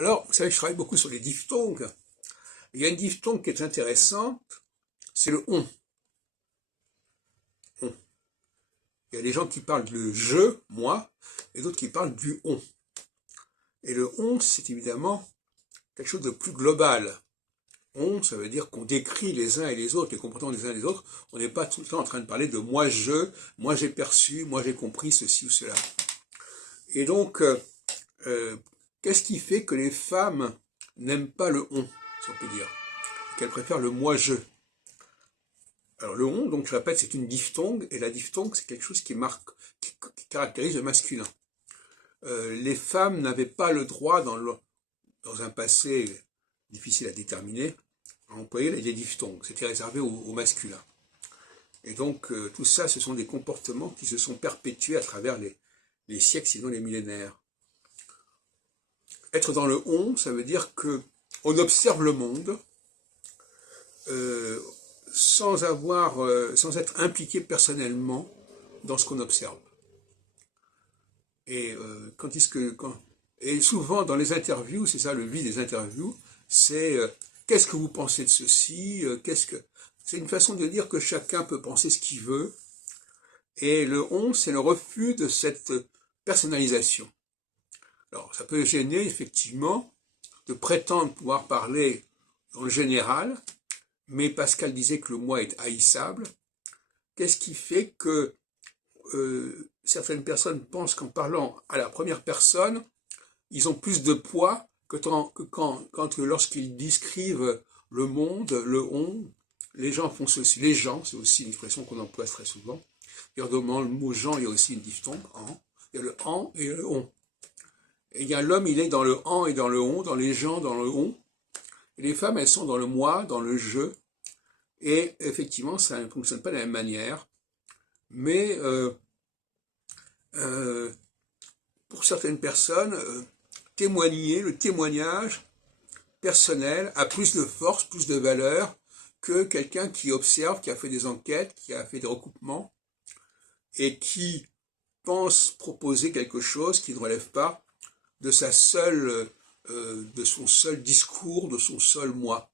Alors, vous savez que je travaille beaucoup sur les diphtongues. Il y a une diphtongue qui est intéressante, c'est le on. On. Il y a des gens qui parlent de je, moi, et d'autres qui parlent du on. Et le on, c'est évidemment quelque chose de plus global. On, ça veut dire qu'on décrit les uns et les autres, les comportements des uns et des autres. On n'est pas tout le temps en train de parler de moi j'ai perçu, moi j'ai compris ceci ou cela. Et donc, qu'est-ce qui fait que les femmes n'aiment pas le on, si on peut dire, qu'elles préfèrent le moi-je? Alors le on, donc je répète, c'est une diphtongue, et la diphtongue, c'est quelque chose qui caractérise le masculin. Les femmes n'avaient pas le droit, dans un passé difficile à déterminer, à employer les diphtongues. C'était réservé au masculin. Et donc tout ça, ce sont des comportements qui se sont perpétués à travers les siècles, sinon les millénaires. Être dans le on, ça veut dire que on observe le monde sans être impliqué personnellement dans ce qu'on observe. Et et souvent dans les interviews, c'est ça le but des interviews, c'est qu'est-ce que vous pensez de ceci, c'est une façon de dire que chacun peut penser ce qu'il veut. Et le on, c'est le refus de cette personnalisation. Alors, ça peut gêner, effectivement, de prétendre pouvoir parler dans le général, mais Pascal disait que le moi est haïssable. Qu'est-ce qui fait que certaines personnes pensent qu'en parlant à la première personne, ils ont plus de poids que lorsqu'ils décrivent le monde, le on, les gens font ceci. Les gens, c'est aussi une expression qu'on emploie très souvent. Dans le mot gens, il y a aussi une diphtongue, en. Il y a le en et le on. Et il y a l'homme, il est dans le en et dans le on, dans les gens, dans le on. Et les femmes, elles sont dans le moi, dans le je. Et effectivement, ça ne fonctionne pas de la même manière. Mais pour certaines personnes, le témoignage personnel a plus de force, plus de valeur que quelqu'un qui observe, qui a fait des enquêtes, qui a fait des recoupements et qui pense proposer quelque chose qui ne relève pas de son seul discours, de son seul moi.